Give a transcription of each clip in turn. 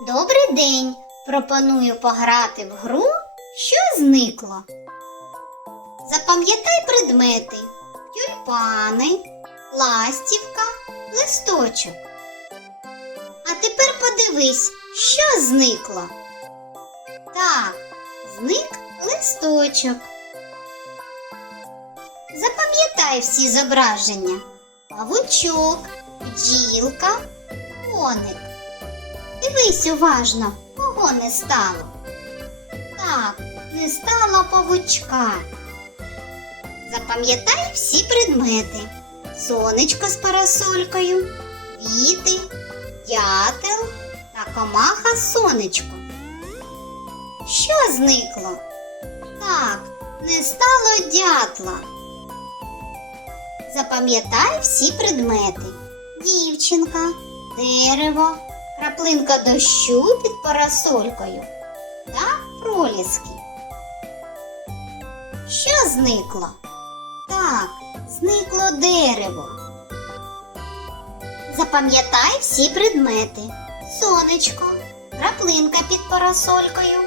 Добрий день! Пропоную пограти в гру, що зникло. Запам'ятай предмети: тюльпани, ластівка, листочок. А тепер подивись, що зникло. Так, зник листочок. Запам'ятай всі зображення: павучок, бджілка, коник. Дивись уважно, кого не стало. Так, не стало павучка. Запам'ятай всі предмети. Сонечко з парасолькою, квіти, дятел та комаха сонечко. Що зникло? Так, не стало дятла. Запам'ятай всі предмети. Дівчинка, дерево, краплинка дощу під парасолькою та проліски. Що зникло? Так, зникло дерево. Запам'ятай всі предмети. Сонечко, краплинка під парасолькою,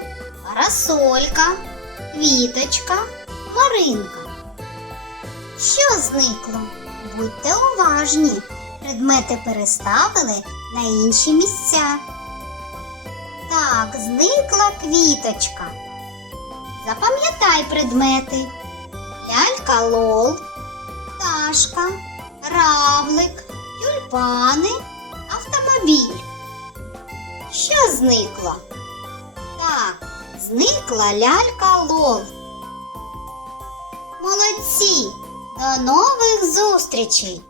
парасолька, квіточка, маринка. Що зникло? Будьте уважні. Предмети переставили на інші місця. Так, зникла квіточка. Запам'ятай предмети. Лялька лол, пташка, равлик, тюльпани, автомобіль. Що зникло? Так, зникла лялька лол. Молодці! До нових зустрічей!